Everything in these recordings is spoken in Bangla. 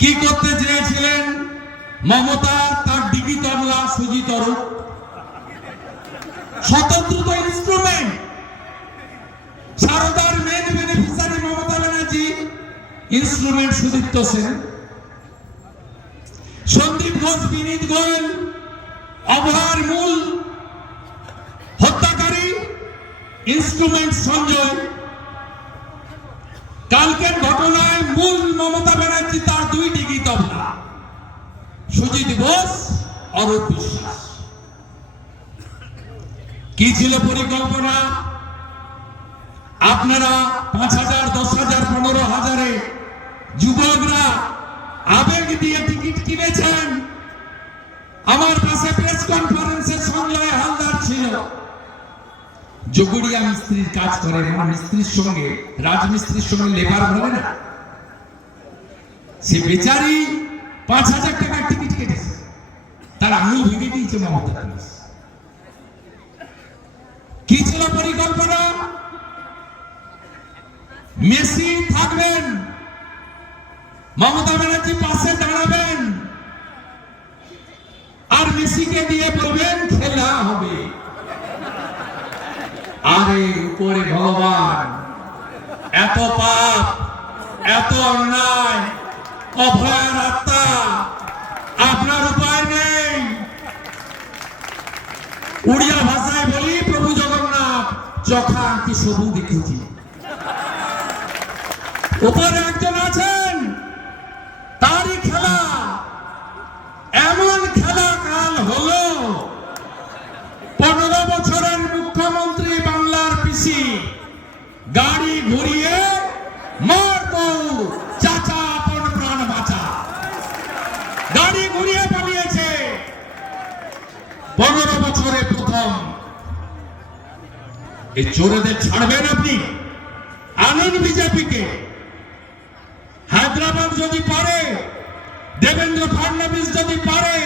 কি করতে চেয়েছিলেন মমতা? তার ডিগি তবলা সুজিত রূপ, স্বতন্ত্র ইনস্ট্রুমেন্ট। সারদার main beneficiary Mamata Banerjee, instrument Sudipta Sen. Sandip Ghosh, Vineet Goel, অভয়ার মূল হত্যাকারী, ইনস্ট্রুমেন্ট সঞ্জয়। কালকের ঘটনায় মূল মমতা ব্যানার্জি, তার দুই ডিগি তবলা, সুজিত ঘোষ, অরূপ বিশ্বাস। কি ছিল পরিকল্পনা? আপনারা 5,000, 10,000, 15,000 যুবকরা আবেগ দিয়ে টিকিট কিনেছেন। আমার পাশে প্রেস কনফারেন্সে সঞ্জয় হালদার ছিল, জগুড়িয়া মিস্ত্রির কাজ করে। মিস্ত্রির সঙ্গে, রাজমিস্ত্রির সঙ্গে লেবার বলে না, সে বেচারি 5,000 টাকার টিকিট কেটেছে। তার আঙুল ভেঙে দিয়েছে মমতা পুলিশ। কি ছিল পরিকল্পনা? মেসি থাকবেন, মমতা ব্যানার্জি পাশে দাঁড়াবেন, আর মেসিকে দিয়ে বলবেন খেলা হবে। আরে উপরে ভগবান, এত পাপ, এত অন্যায়, অভয়ার আত্মা, আপনার উপায় নেই। উড়িয়া ভাষায় বলি, প্রভু জগন্নাথ চোখা আঁকি সবু দেখেছি। উপরে একজন আছেন, তারই খেলা। এমন খেলা কাল হলো, 15 বছরের মুখ্যমন্ত্রী বাংলার পিসি গাড়ি ঘুরিয়ে মারতো, চাচা আপন প্রাণ বাঁচা, গাড়ি ঘুরিয়ে পালিয়েছে। 15 বছরে প্রথম। এই চোরেদের ছাড়বেন আপনি? আনুন বিজেপিকে। হায়দ্রাবাদ যদি পারে, দেবেন্দ্র ফডনবিস যদি পারে,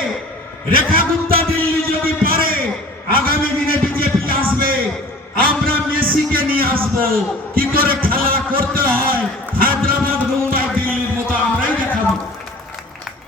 রেখা গুপ্তা দিল্লি যদি পারে, আগামী দিনে বিজেপি আসবে। আমরা মেসিকে নিয়ে আসবো। কি